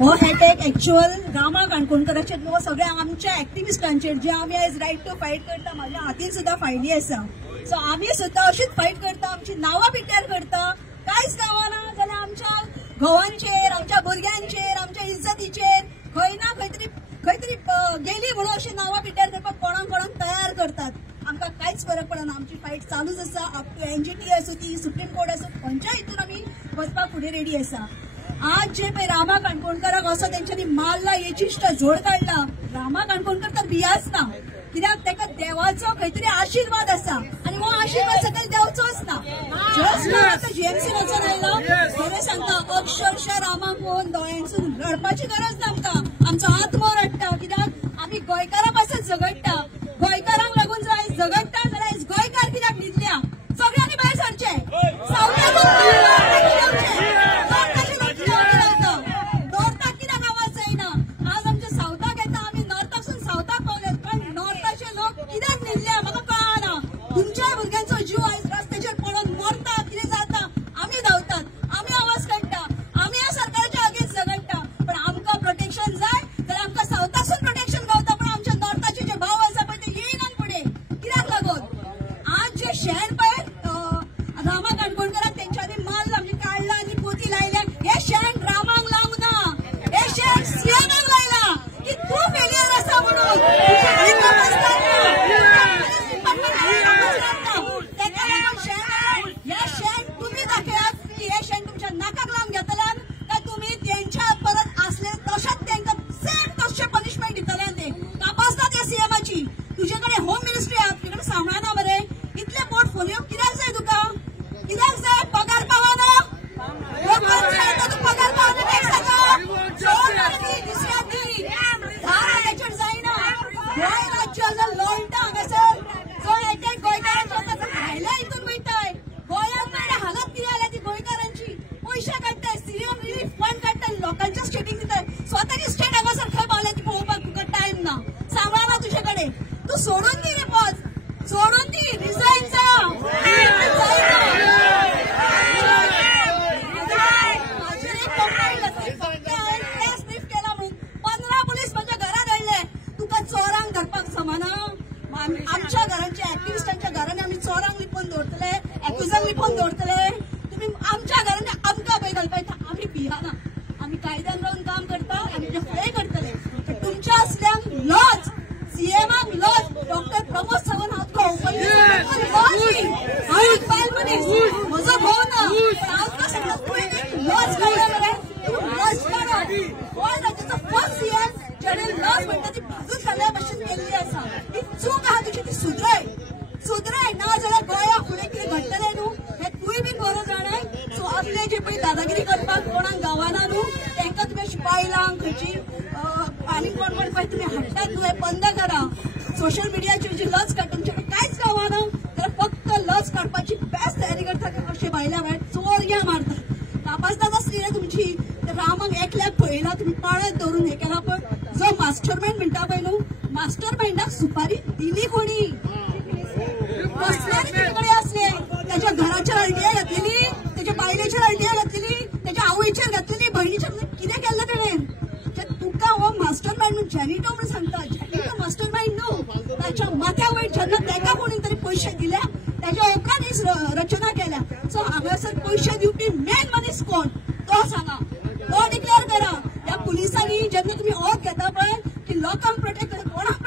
हो हॅटॅक एक्च्युअल रामा काणकोणकराचे न्हू सगळ्या आमच्या एक्टिविस्टांचेर जे आमी आयज रायट टू फायट करता म्हाज्या हातीन सुद्धा फायली आसा. सो आमी सुद्धा अशीच फायट करता, आमची नांवां पिड्ड्यार करता. कांयच गावना जाल्यार आमच्या घोवांचेर, आमच्या भुरग्यांचेर, आमच्या इज्जतीचेर खंय ना खंय तरी गेली म्हणून अशी नांवां पिड्ड्यार करपाक कोणाक तयार करतात. आमकां कांयच फरक पडना. आमची फायट चालूच आसा. अप टू एनजीटी असो ती सुप्रीम कोर्ट असो खंयच्या हितून आमी वचपाक फुडें रेडी आसा. आज जे पळय रामा काणकोणकराक असो तेंच्यांनी मारला, येचिश्ट झोड काडला. रामा काणकोणकर तर भियाच ना, कित्याक ताका देवाचो खंय तरी आशीर्वाद आसा आनी हो आशीर्वाद सकयल देंवचोच ना. जस्ट आतां जीएमसीन वचून आयलो, खरें सांगता अक्षरशः रामाक पळोवन दोळ्यांसून रडपाची गरज ना आमकां. आमचो आत्मो रडटा, कित्याक आमी गोंयकारां पासत झगडटा. गोंयकारांक लागून जर आयज झगडटा जाल्यार आयज गोंयकार कित्याक न्हिदल्या? सगळ्यांनी भायर सरचे. तुमच्या भुरग्यांचो जीव आयज रस्त्याचेर पडून मरता, कितें जाता आमी धांवतात, आमी आवाज काडटा, आमी ह्या सरकाराच्या अगेन्स्ट झगडटा. पण आमकां प्रोटेक्शन जाय जाल्यार आमकां सावथासून प्रोटेक्शन गावता, पण आमच्या नॉर्थाचे जे भाव आसा पळय ते येयनात फुडें. कित्याक लागून? आज जे शेण पळय रामा काणकोणकराक तेंच्यांनी मारला, म्हणजे काडला आनी पोती लायल्या. हे शेण रामाक लावंक ना, हे शेण सीएमाक लायला की तूं फेलियर आसा म्हणून. तुझ्याकडे होम मिनिस्ट्री आहा, तिकडे सांभाळना बरे. इतले पोर्टफोलिओ कित्याक जाय तुका? कित्याक जाय? पगार पावना? तू पगार पावना दुसऱ्या दी 10 राज्याचेर जायना. गोंय राज्य जर लोळटा हांगासर, जो एक गोंयकारांचो भायल्या हितून वयताय. गोंयांत मेळ्ळ्या हालत कितें जाल्या ती गोंयकारांची? पयशे काडटाय, सीएम रिलीफ फंड काडटाय, लोकांच्या स्टेटीक दिताय. स्वताची स्टेट हांगासर खंय पावल्या ती पळोवपाक तुका टायम ना. सांगळा तुजे कडेन. तू सोडून दी रे पद, सोडून दी, रिझाईन जा. माझी एक कंप्लेंट घातली, फक्त हांवें केस नीफ केला म्हणून 15 पुलीस माझ्या घरात आयले. तुका चोरांक धरपाक जमना? आमच्या घरांच्या एक्टिविस्टांच्या घरांनी आमी चोरांक लिपोवन दवरतले, एक्युजांक लिपोवन दवरतले. तुम्ही आमच्या घरांनी आमकां पळय घालपाक आमी भियाना. आमी कायद्यान रावन काम करता, आमी ते फुडें करतले. तुमच्या असल्यांक लॉज, सीएमाक लॉज, डॉक्टर प्रमोद सावंत हांव तुका ओपनली हांव एक बायल मनीस, म्हजो भाव ना, पण हांव तुका सांगता तुवें लॉज काडला मरे, तूं लॉज काडा. गोंय राज्याचो फर्स्ट सीएम जेणे लॉज म्हणटा ती भाजून घाल्या भशेन केल्ली आसा. ही चूक आहा तुजी, ती सुधराय ना जाल्यार गोंयाक फुडें कितें घडटलें न्हू हें तुवें बी बरो जाणाय. सो आपले जे पळय दादागिरी करपाक कोणाक गावना न्हू, तांकां तुमी अशी बायलांक खंयची आनी कोण पळय तुमी हाडटात न्हू हें बंद करा. सोशल मिडियाचेर जी लज काड तुमचे कांयच गावना जाल्यार फक्त लज काडपाची बेस्ट तयारी करता. अशे भायल्या भायर चोरयां मारतात. नापासदार आसली रे तुमची, रामाक एकल्याक पळयला तुमी पाळत धरून हे केला. पण जो मास्टर मायंड म्हणटा पळय न्हू, मास्टर मायंडाक सुपारी दिली कोणी? कसल्यानी तुजे कडेन असले? त्याच्या घराचेर आयडिया घातलेली, त्याच्या बायलेचेर आयडिया घातलेली, त्याच्या आवयचेर घातलेली, भयणीचेर. कितें केल्लें तेणें? तुका हो मास्टर मायंड म्हणून जॅनिटो म्हणून सांगता. जॅनिटो मास्टर मायंड न्हू, ताच्या माथ्या वयर जेन्ना ताका कोणी तरी पयशे दिल्या ताच्या उपरांत ही रचना केल्या. सो हांगासर पयशे दिवपी मेन मनीस कोण तो सांगा, तो डिक्लेअर करा. त्या पुलिसांनी जेन्ना तुम्ही ओथ घेता पळय की लोकांक प्रोटेक्ट करता, कोणाक